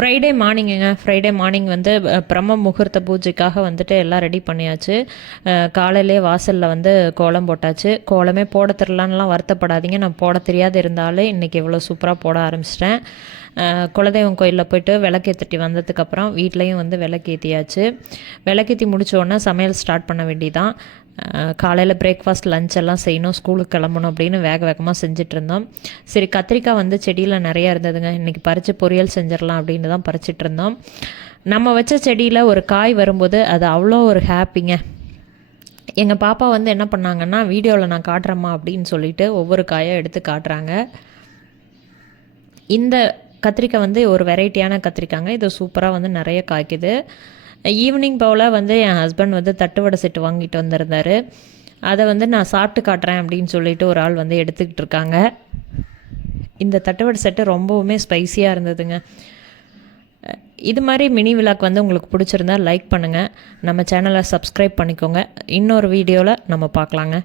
Friday morning வந்து பிரம்ம முகூர்த்த பூஜைக்காக வந்துட்டு எல்லாம் ரெடி பண்ணியாச்சு. காலையிலே வாசலில் வந்து கோலம் போட்டாச்சு. கோலமே போட தெரிலான்லாம் வருத்தப்படாதீங்க, நான் போட தெரியாது இருந்தாலே இன்றைக்கி இவ்வளோ சூப்பராக போட ஆரம்பிச்சிட்டேன். குலதெய்வம் கோயிலில் போய்ட்டு விளக்கேற்றிட்டு வந்ததுக்கப்புறம் வீட்லேயும் வந்து விளக்கேற்றியாச்சு. விளக்கேற்றி முடித்தோடனே சமையல் ஸ்டார்ட் பண்ண வேண்டியதான். காலையில் பிரேக்ஃபாஸ்ட் லஞ்ச் எல்லாம் செய்யணும், ஸ்கூலுக்கு கிளம்பணும் அப்படின்னு வேகமாக செஞ்சிட்ருந்தோம். சரி, கத்திரிக்காய் வந்து செடியில் நிறையா இருந்ததுங்க. இன்றைக்கி பறித்து பொரியல் செஞ்சிடலாம் அப்படின்னு தான் பறிச்சிட்ருந்தோம். நம்ம வச்ச செடியில் ஒரு காய் வரும்போது அது அவ்வளோ ஒரு ஹாப்பிங்க. எங்கள் பாப்பா வந்து என்ன பண்ணாங்கன்னா, வீடியோவில் நான் காட்டுறேம்மா அப்படின்னு சொல்லிட்டு ஒவ்வொரு காயாக எடுத்து காட்டுறாங்க. இந்த கத்திரிக்காய் வந்து ஒரு வெரைட்டியான கத்திரிக்காங்க. இது சூப்பராக வந்து நிறைய காய்க்குது. ஈவினிங் போல் வந்து என் ஹஸ்பண்ட் வந்து தட்டுவடை செட்டு வாங்கிட்டு வந்திருந்தார். அதை வந்து நான் சாப்பிட்டு காட்டுறேன் அப்படின்னு சொல்லிட்டு ஒரு ஆள் வந்து எடுத்துக்கிட்டு இருக்காங்க. இந்த தட்டுவடை செட்டு ரொம்பவுமே ஸ்பைஸியாக இருந்ததுங்க. இது மாதிரி மினி விலாக் வந்து உங்களுக்கு பிடிச்சிருந்தா லைக் பண்ணுங்கள், நம்ம சேனலை சப்ஸ்கிரைப் பண்ணிக்கோங்க. இன்னொரு வீடியோவில் நம்ம பார்க்கலாங்க.